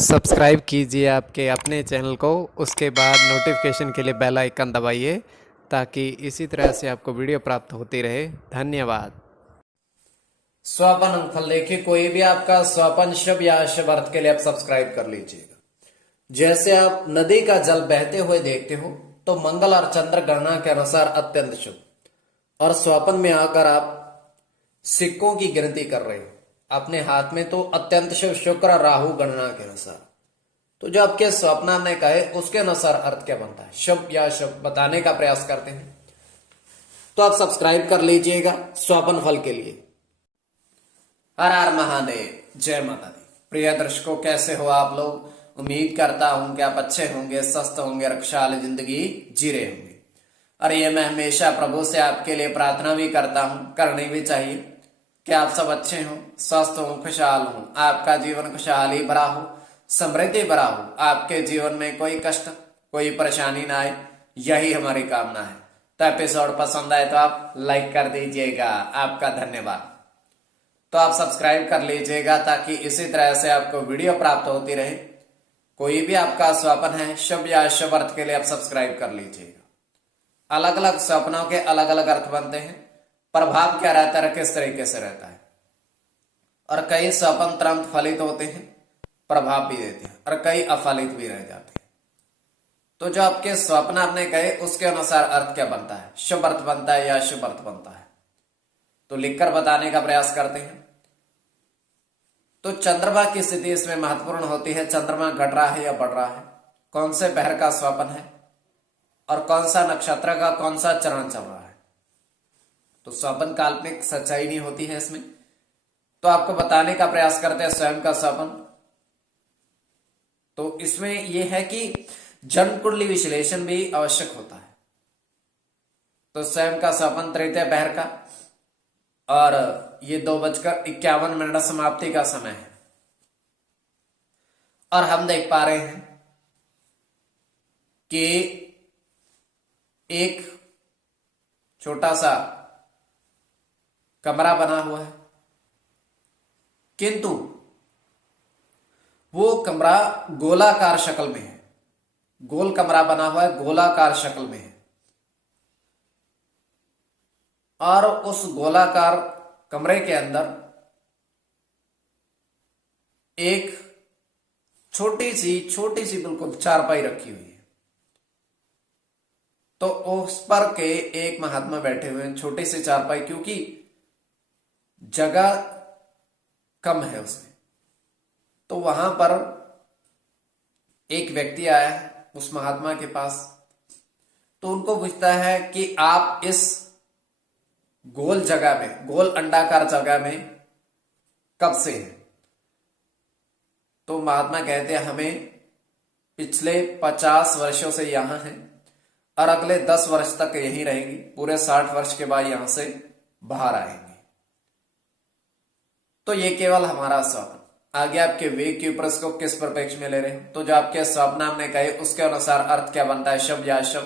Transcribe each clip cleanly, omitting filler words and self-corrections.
Subscribe कीजिए आपके अपने चैनल को, उसके बाद नोटिफिकेशन के लिए बेल आइकन दबाइए ताकि इसी तरह से आपको वीडियो प्राप्त होती रहे। धन्यवाद। स्वपन अंगफल देखिए, कोई भी आपका स्वपन शुभ या अशुभ अर्थ के लिए आप सब्सक्राइब कर लीजिएगा। जैसे आप नदी का जल बहते हुए देखते हो तो मंगल और चंद्र गणना के अनुसार अत्यंत शुभ, और स्वपन में आकर आप सिक्कों की गिनती कर रहे हो अपने हाथ में तो अत्यंत शुभ शुक्र और राहु गणना के अनुसार। तो जो आपके स्वप्न ने कहे उसके अनुसार अर्थ क्या बनता है, शुभ या अशुभ बताने का प्रयास करते हैं। तो आप सब्सक्राइब कर लीजिएगा स्वपन फल के लिए। हर हर महादेव, जय माता दी। प्रिय दर्शकों, कैसे हो आप लोग? उम्मीद करता हूं कि आप अच्छे होंगे, स्वस्थ होंगे, खुशहाल जिंदगी जी रहे होंगे। और ये मैं हमेशा प्रभु से आपके लिए प्रार्थना भी करता हूं, करनी भी चाहिए कि आप सब अच्छे हो, स्वस्थ हो, खुशहाल हो, आपका जीवन खुशहाली भरा हो, समृद्धि भरा हो, आपके जीवन में कोई कष्ट कोई परेशानी ना आए, यही हमारी कामना है। तो एपिसोड पसंद आए तो आप लाइक कर दीजिएगा, आपका धन्यवाद। तो आप सब्सक्राइब कर लीजिएगा ताकि इसी तरह से आपको वीडियो प्राप्त होती रहे। कोई भी आपका स्वप्न है शुभ या अशुभ अर्थ के लिए आप सब्सक्राइब कर लीजिएगा। अलग अलग स्वप्नों के अलग अलग अर्थ बनते हैं, प्रभाव क्या रहता है, किस तरीके से रहता है। और कई स्वप्न तुरंत फलित होते हैं, प्रभाव भी देते हैं, और कई अफलित भी रह जाते हैं। तो जो आपके स्वप्न आपने कहे उसके अनुसार अर्थ क्या बनता है, शुभ अर्थ बनता है या अशुभ अर्थ बनता है, तो लिखकर बताने का प्रयास करते हैं। तो चंद्रमा की स्थिति इसमें महत्वपूर्ण होती है। चंद्रमा घट रहा है या बढ़ रहा है, कौन से पहर का स्वप्न है, और कौन सा नक्षत्र का कौन सा चरण चल रहा है। तो स्वप्न काल्पनिक सच्चाई नहीं होती है इसमें, तो आपको बताने का प्रयास करते हैं स्वयं का स्वप्न। तो इसमें यह है कि जन्म कुंडली विश्लेषण भी आवश्यक होता है। तो स्वयं का स्वप्न तृतीय पहर का, और ये 2:51 समाप्ति का समय है। और हम देख पा रहे हैं कि एक छोटा सा कमरा बना हुआ है, किंतु वो कमरा गोलाकार शक्ल में है। गोल कमरा बना हुआ है, गोलाकार शक्ल में है। और उस गोलाकार कमरे के अंदर एक छोटी सी बिल्कुल चारपाई रखी हुई है। तो उस पर के एक महात्मा बैठे हुए हैं, छोटी सी चारपाई, क्योंकि जगह कम है उसमें। तो वहां पर एक व्यक्ति आया है उस महात्मा के पास। तो उनको पूछता है कि आप इस गोल जगह में, गोल अंडाकार जगह में कब से हैं? तो महात्मा कहते हैं हमें पिछले 50 वर्षों से यहां हैं, और अगले 10 वर्ष तक यहीं रहेंगे। पूरे 60 वर्ष के बाद यहां से बाहर आएंगे। तो ये केवल हमारा स्वप्न। आगे आपके वेग के ऊपर इसको किस परिप्रेक्ष्य में ले रहे हैं। तो जो आपके स्वप्न हमने कहे उसके अनुसार अर्थ क्या बनता है, शुभ या अशुभ,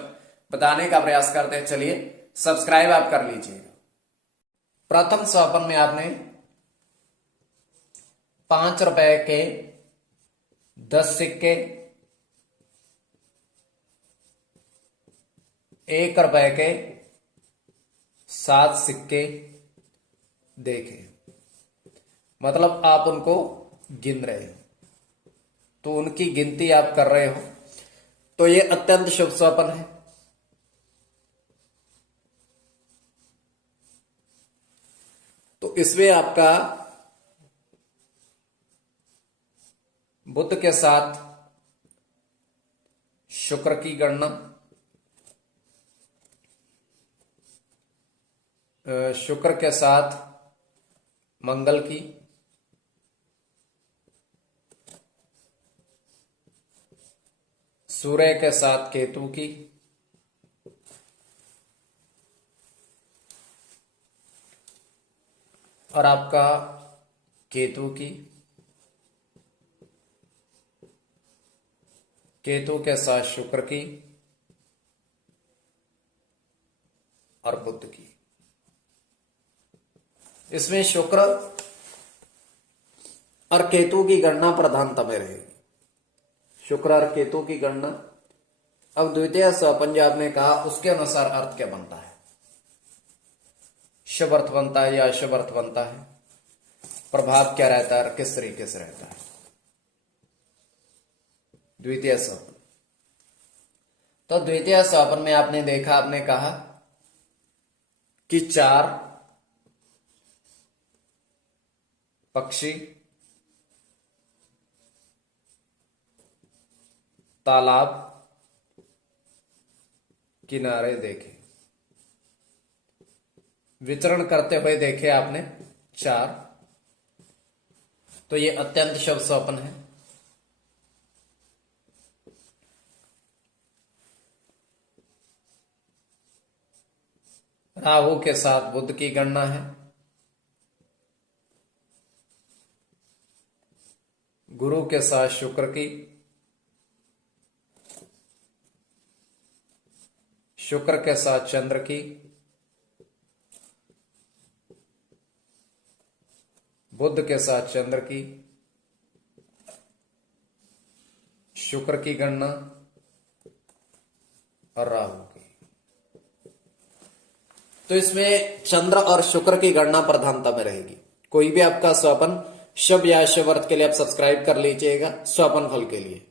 बताने का प्रयास करते हैं। चलिए सब्सक्राइब आप कर लीजिएगा। प्रथम स्वप्न में आपने 5 रुपए के 10 सिक्के, 1 रुपए के 7 सिक्के देखे। मतलब आप उनको गिन रहे हो, तो उनकी गिनती आप कर रहे हो। तो ये अत्यंत शुभ स्वप्न है। तो इसमें आपका बुध के साथ शुक्र की गणना, शुक्र के साथ मंगल की, सूर्य के साथ केतु की, और आपका केतु की, केतु के साथ शुक्र की, और बुध की। इसमें शुक्र और केतु की गणना प्रधानता में रहेगी। शुक्र और केतु की गणना। अब द्वितीय स्वपन जो आपने कहा उसके अनुसार अर्थ क्या बनता है, शुभ अर्थ बनता है या अशुभ अर्थ बनता है, प्रभाव क्या रहता है और किस तरीके से रहता है। द्वितीय स्वपन, तो द्वितीय स्वपन में आपने देखा, आपने कहा कि 4 पक्षी तालाब किनारे देखे, विचरण करते हुए देखे आपने 4, तो ये अत्यंत शुभ स्वप्न है। राहु के साथ बुध की गणना है, गुरु के साथ शुक्र की, शुक्र के साथ चंद्र की, बुध के साथ चंद्र की, शुक्र की गणना और राहु की। तो इसमें चंद्र और शुक्र की गणना प्रधानता में रहेगी। कोई भी आपका स्वपन शुभ या अशुभ अर्थ के लिए आप सब्सक्राइब कर लीजिएगा स्वपन फल के लिए।